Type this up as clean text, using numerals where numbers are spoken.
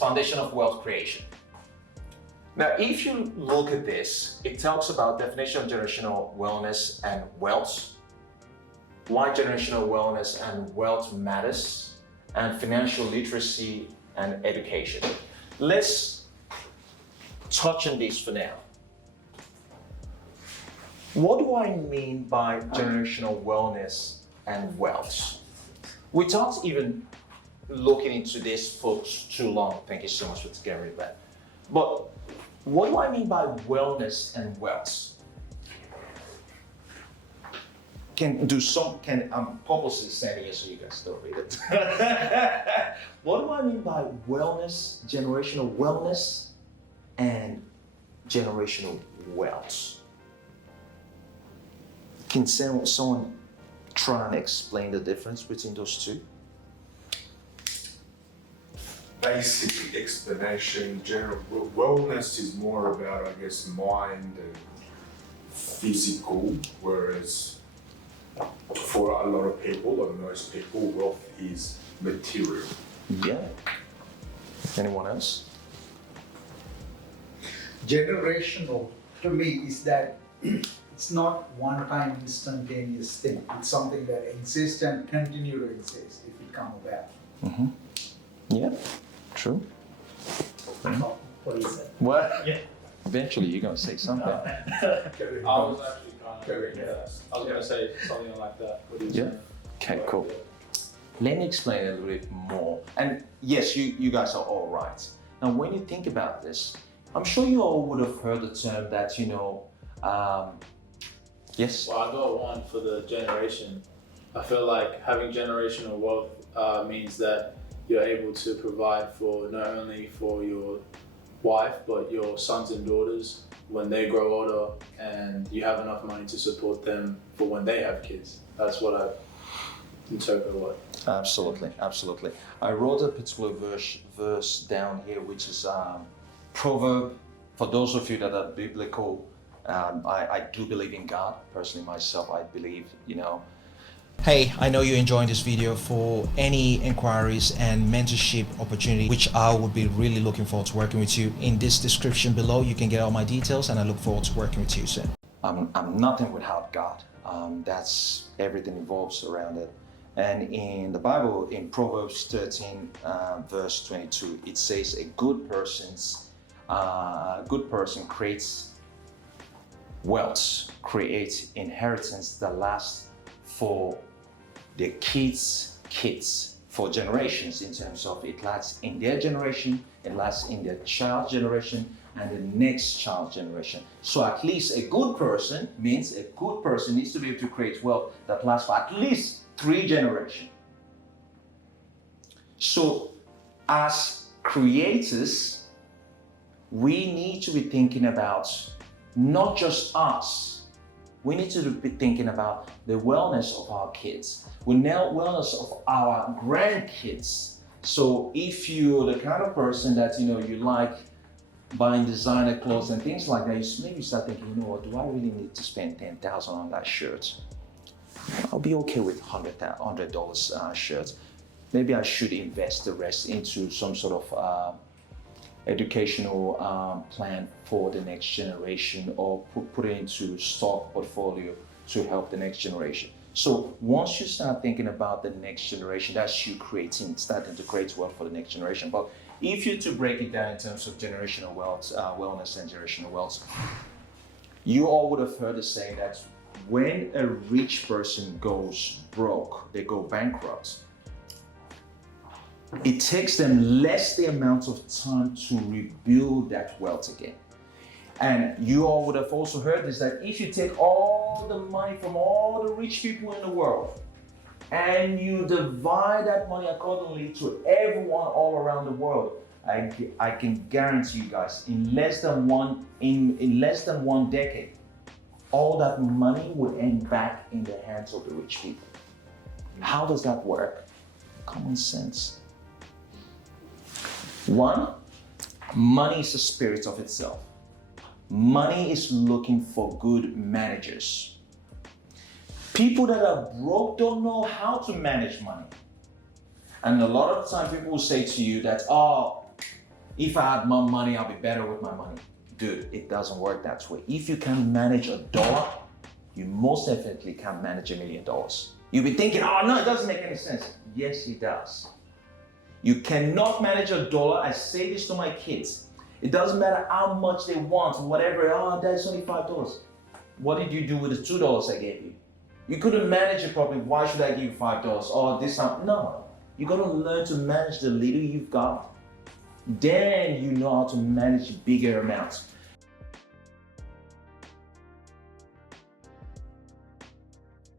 foundation of wealth creation. Now, if you look at this, it talks about definition of generational wellness and wealth, why generational wellness and wealth matters, and financial literacy and education. Let's touch on this for now. What do I mean by generational wellness and wealth? Without even looking into this for too long, thank you so much for getting rid of that. But what do I mean by wellness and wealth? I'm purposely saying it so you guys don't read it. What do I mean by wellness, generational wellness, and generational wealth? Can someone try and explain the difference between those two? Basic explanation, general wellness is more about, I guess, mind and physical, whereas for a lot of people, or most people, wealth is material. Yeah. Anyone else? Generational to me is that it's not one-time instantaneous thing. It's something that exists and continue to exist if it come about. Mm-hmm. Yeah, true. What he said. What? Yeah. Eventually you're going to say something. I was actually I was going to say something like that. What you Yeah. Okay, cool. Let me explain a little bit more. And yes, you guys are all right. Now, when you think about this, I'm sure you all would have heard the term that, yes? Well, I got one for the generation. I feel like having generational wealth means that you're able to provide for not only for your wife, but your sons and daughters when they grow older, and you have enough money to support them for when they have kids. That's what I interpret what. Absolutely, absolutely. I wrote a particular verse down here, which is proverb. For those of you that are biblical, I do believe in God. Personally, myself, I believe, Hey, I know you're enjoying this video. For any inquiries and mentorship opportunity, which I would be really looking forward to working with you, in this description below, you can get all my details, and I look forward to working with you soon. I'm nothing without God. That's everything revolves around it. And in the Bible, in Proverbs 13, verse 22, it says a good person creates wealth, creates inheritance that lasts for their kids' kids, for generations, in terms of it lasts in their generation, it lasts in their child's generation, and the next child's generation. So at least a good person means a good person needs to be able to create wealth that lasts for at least 3 generations. So as creators, we need to be thinking about not just us. We need to be thinking about the wellness of our kids, the wellness of our grandkids. So if you're the kind of person that you like buying designer clothes and things like that, you maybe start thinking, what, do I really need to spend $10,000 on that shirt? I'll be okay with $100 shirt. Maybe I should invest the rest into some sort of educational plan for the next generation, or put it into stock portfolio to help the next generation. So once you start thinking about the next generation, that's you starting to create wealth for the next generation. But if you to break it down in terms of generational wealth, wellness and generational wealth, you all would have heard the saying that when a rich person goes broke, they go bankrupt, it takes them less the amount of time to rebuild that wealth again. And you all would have also heard this, that if you take all the money from all the rich people in the world and you divide that money accordingly to everyone all around the world, I can guarantee you guys, in less than one decade, all that money will end back in the hands of the rich people. How does that work? Common sense. One, money is a spirit of itself. Money is looking for good managers. People that are broke don't know how to manage money. And a lot of times people will say to you that, if I had more money, I'll be better with my money. Dude, it doesn't work that way. If you can manage $1, you most definitely can manage $1 million. You'll be thinking, oh no, it doesn't make any sense. Yes, it does. You cannot manage $1. I say this to my kids. It doesn't matter how much they want, whatever. Oh, that's only $5. What did you do with the $2 I gave you? You couldn't manage it properly. Why should I give you $5? Oh, this time. No. You gotta learn to manage the little you've got. Then you know how to manage bigger amounts.